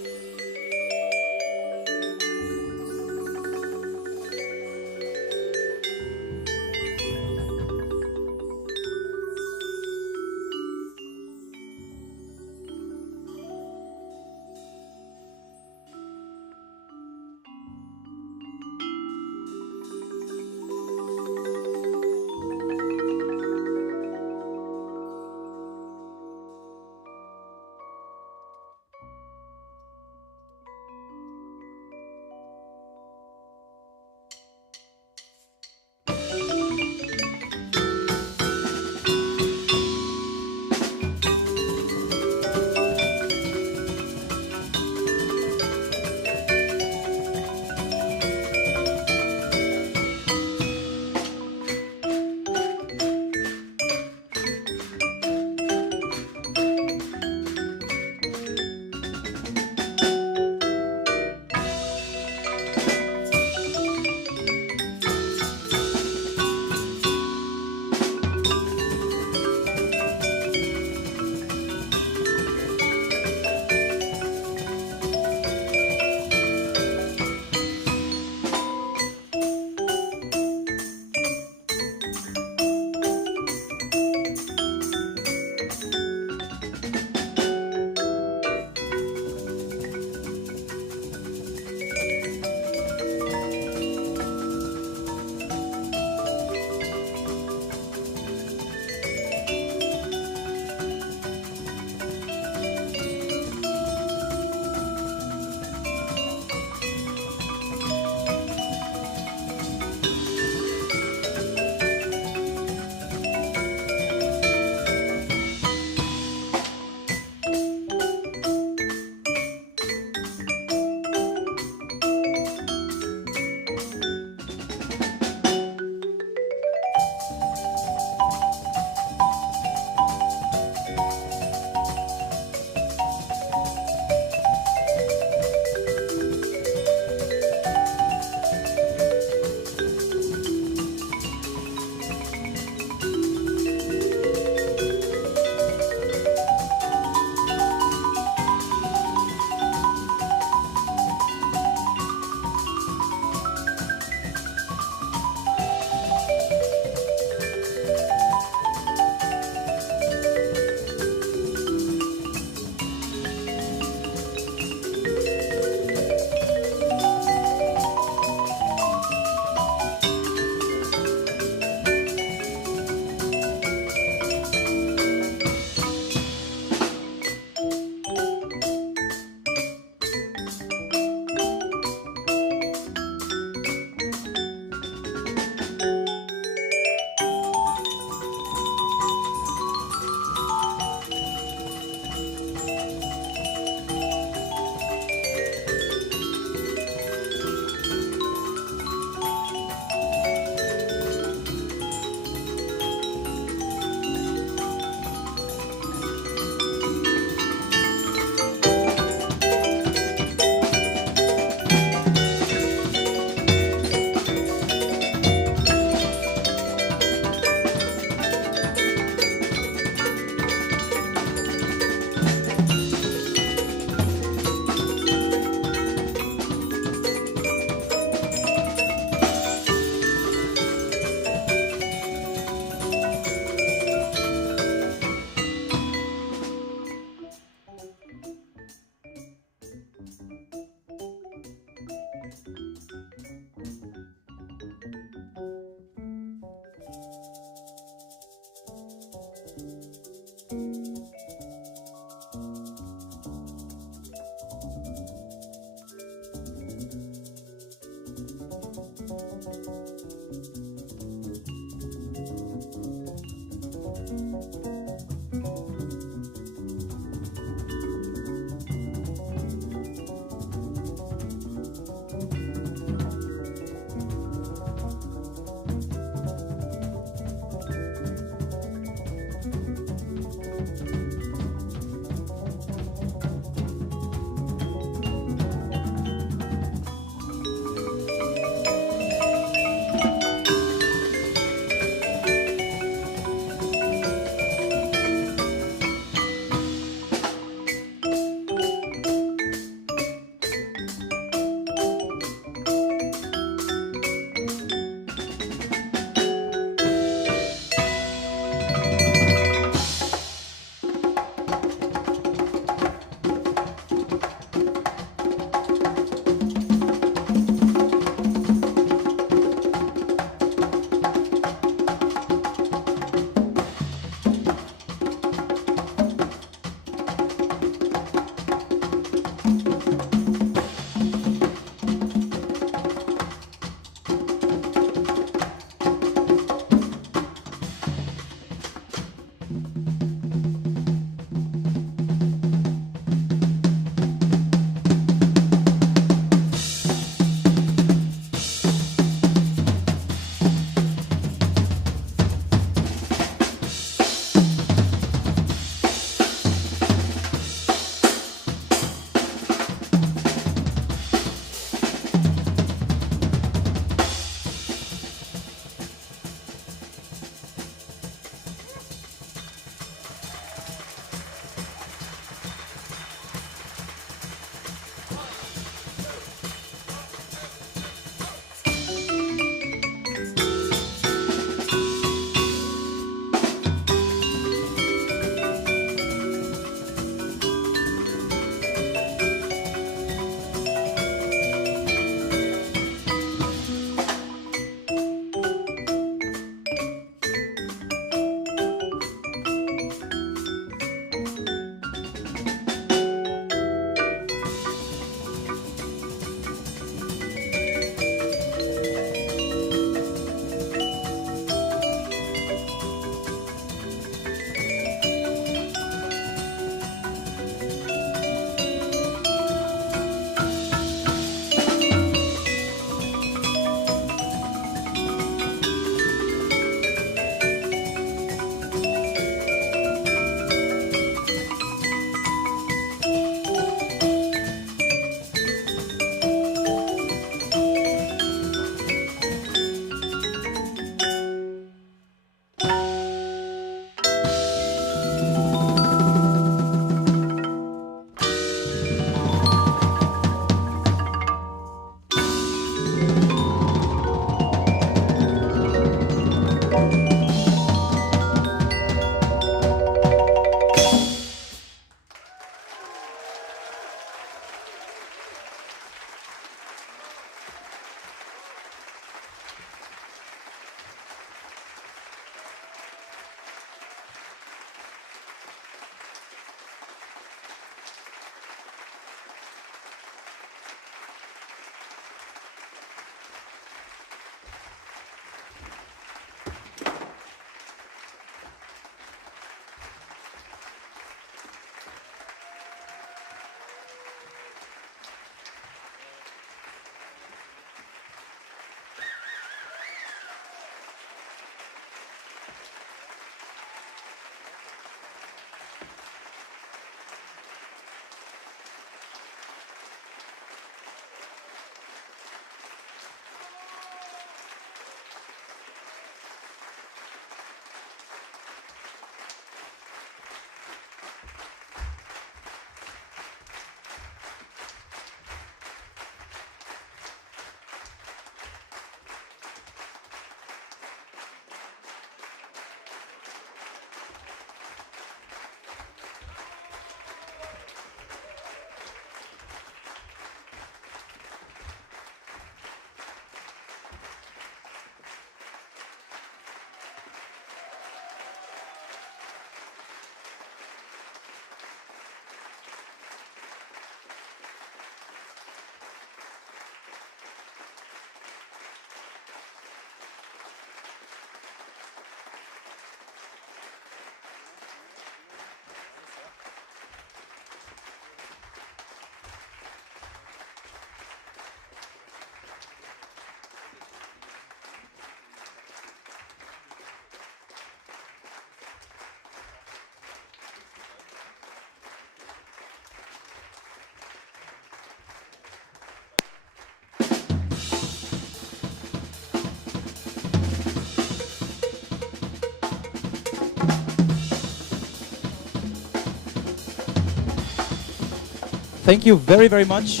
Thank you very, very much.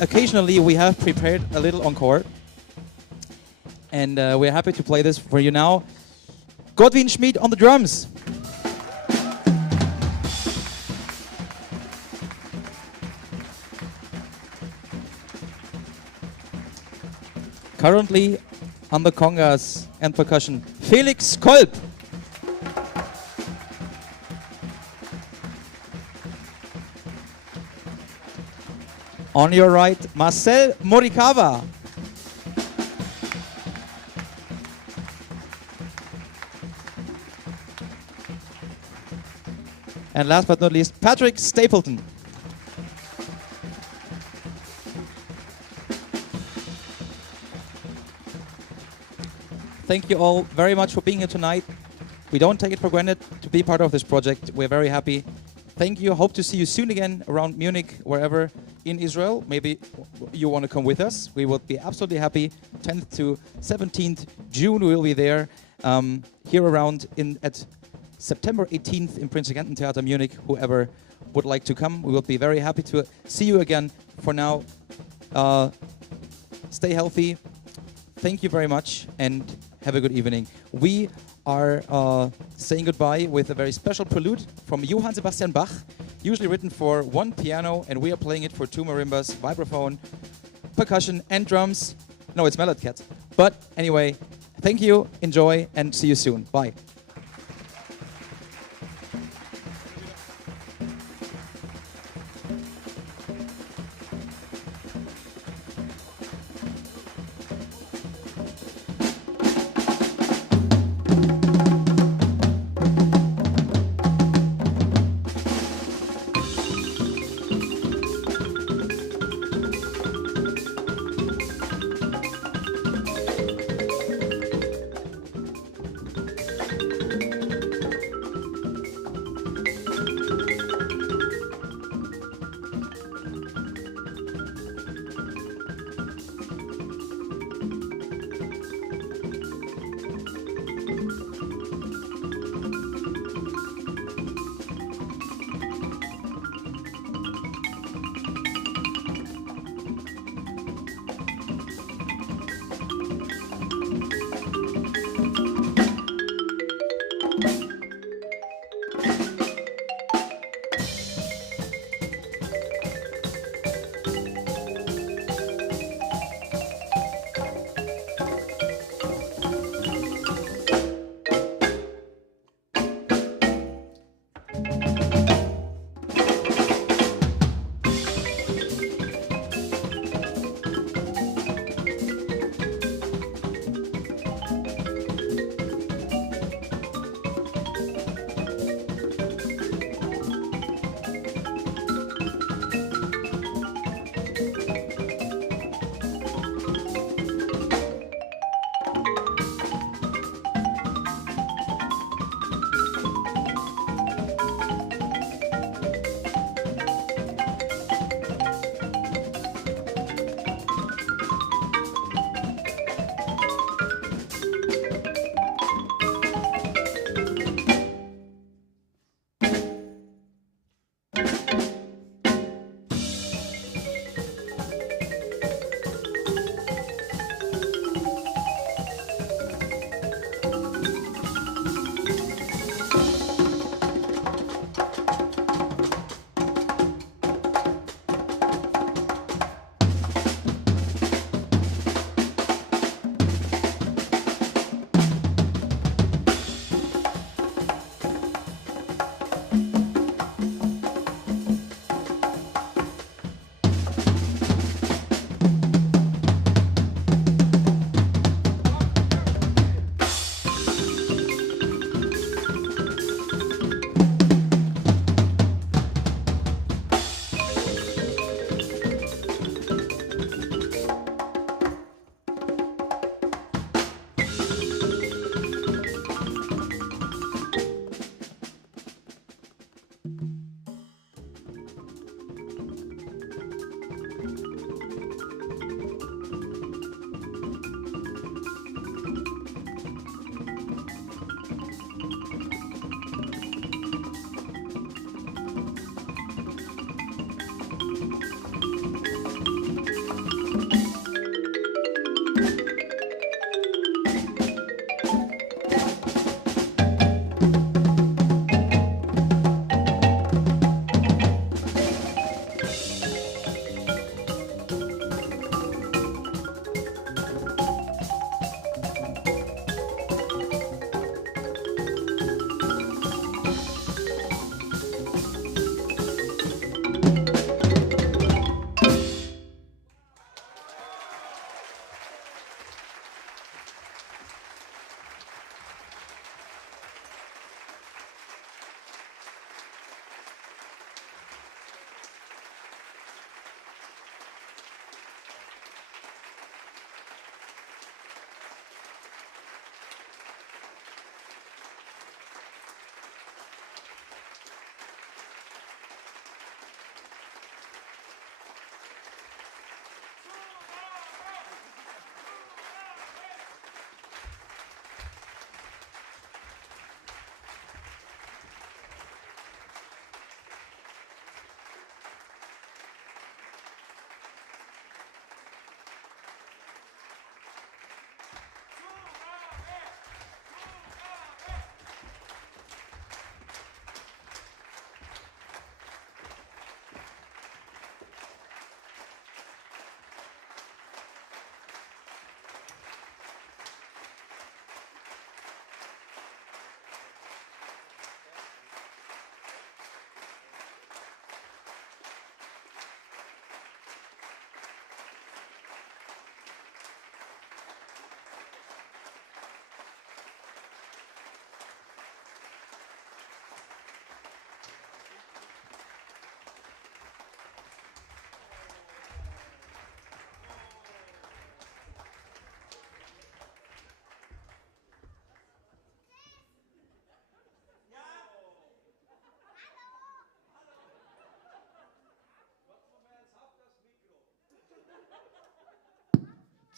Occasionally, we have prepared a little encore. And we're happy to play this for you now. Godwin Schmid on the drums. Currently on the congas and percussion, Felix Kolb. On your right, Marcel Morikawa. And last but not least, Patrick Stapleton. Thank you all very much for being here tonight. We don't take it for granted to be part of this project. We're very happy. Thank you. Hope to see you soon again around Munich, wherever in Israel. Maybe you want to come with us. We would be absolutely happy. 10th to 17th June, we will be there. Here around at September 18th in Prinzregententheater Munich. Whoever would like to come, we will be very happy to see you again. For now, stay healthy. Thank you very much and have a good evening. We are saying goodbye with a very special prelude from Johann Sebastian Bach, usually written for one piano, and we are playing it for two marimbas, vibraphone, percussion, and drums. No, it's Melodcat. But anyway, thank you, enjoy, and see you soon. Bye.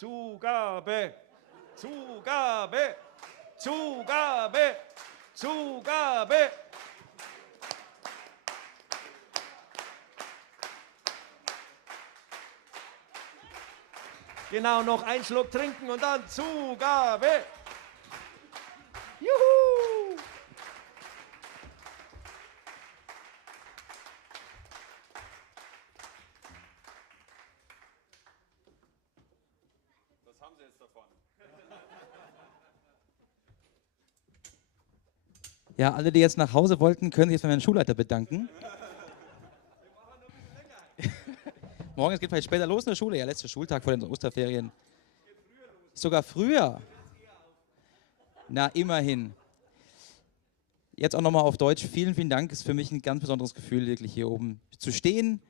Zugabe, Zugabe, Zugabe, Zugabe. Genau, noch einen Schluck trinken und dann Zugabe. Juhu! Was haben Sie jetzt davon? Ja, alle, die jetzt nach Hause wollten, können sich jetzt bei meinem Schulleiter bedanken. Morgen, es geht vielleicht später los in der Schule. Ja, letzter Schultag vor den Osterferien. Sogar früher. Na, immerhin. Jetzt auch nochmal auf Deutsch. Vielen, vielen Dank. Es ist für mich ein ganz besonderes Gefühl, wirklich hier oben zu stehen.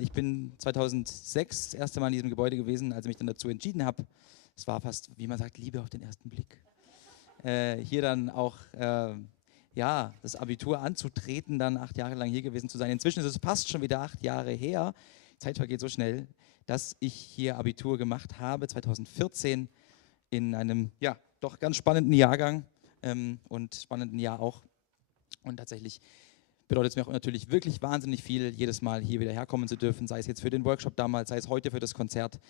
Ich bin 2006 das erste Mal in diesem Gebäude gewesen, als ich mich dann dazu entschieden habe. Es war fast, wie man sagt, Liebe auf den ersten Blick. Hier dann auch ja, das Abitur anzutreten, dann 8 Jahre lang hier gewesen zu sein. Inzwischen ist es fast schon wieder 8 Jahre her. Die Zeit vergeht so schnell, dass ich hier Abitur gemacht habe, 2014, in einem, ja, doch ganz spannenden Jahrgang und spannenden Jahr auch. Und tatsächlich bedeutet es mir auch natürlich wirklich wahnsinnig viel, jedes Mal hier wieder herkommen zu dürfen, sei es jetzt für den Workshop damals, sei es heute für das Konzert.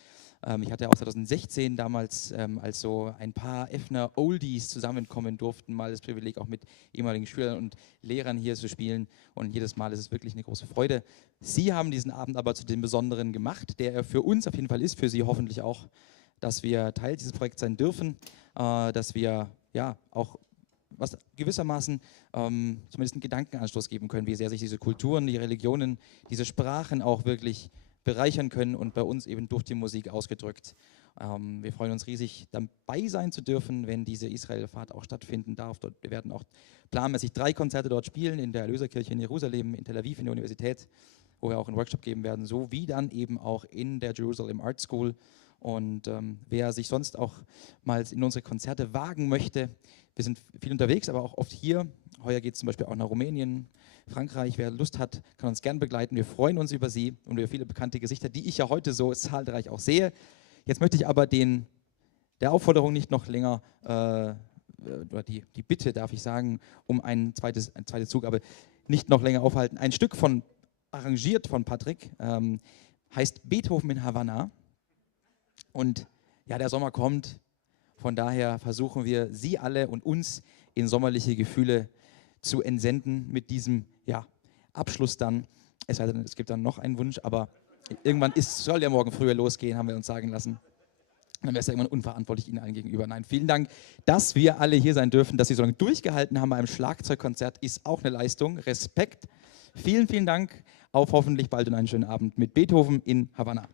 Ich hatte auch 2016 damals, als so ein paar Effner-Oldies zusammenkommen durften, mal das Privileg, auch mit ehemaligen Schülern und Lehrern hier zu spielen. Und jedes Mal ist es wirklich eine große Freude. Sie haben diesen Abend aber zu dem Besonderen gemacht, der er für uns auf jeden Fall ist, für Sie hoffentlich auch, dass wir Teil dieses Projekts sein dürfen, dass wir ja auch was gewissermaßen zumindest einen Gedankenanstoß geben können, wie sehr sich diese Kulturen, die Religionen, diese Sprachen auch wirklich bereichern können und bei uns eben durch die Musik ausgedrückt. Wir freuen uns riesig, dabei sein zu dürfen, wenn diese Israel-Fahrt auch stattfinden darf. Wir werden auch planmäßig 3 Konzerte dort spielen, in der Erlöserkirche in Jerusalem, in Tel Aviv, in der Universität, wo wir auch einen Workshop geben werden, sowie dann eben auch in der Jer-Art-School. Und wer sich sonst auch mal in unsere Konzerte wagen möchte, wir sind viel unterwegs, aber auch oft hier. Heuer geht es zum Beispiel auch nach Rumänien, Frankreich. Wer Lust hat, kann uns gern begleiten. Wir freuen uns über Sie und über viele bekannte Gesichter, die ich ja heute so zahlreich auch sehe. Jetzt möchte ich aber der Aufforderung nicht noch länger, oder die Bitte, darf ich sagen, um eine zweite Zugabe nicht noch länger aufhalten. Ein Stück arrangiert von Patrick, heißt Beethoven in Havanna. Und ja, der Sommer kommt. Von daher versuchen wir, Sie alle und uns in sommerliche Gefühle zu entsenden mit diesem Abschluss dann. Es sei denn, es gibt dann noch einen Wunsch, aber irgendwann soll ja morgen früher losgehen, haben wir uns sagen lassen. Dann wäre es ja irgendwann unverantwortlich Ihnen allen gegenüber. Nein, vielen Dank, dass wir alle hier sein dürfen, dass Sie so lange durchgehalten haben bei einem Schlagzeugkonzert, ist auch eine Leistung. Respekt. Vielen, vielen Dank. Auf hoffentlich bald und einen schönen Abend mit Beethoven in Havanna.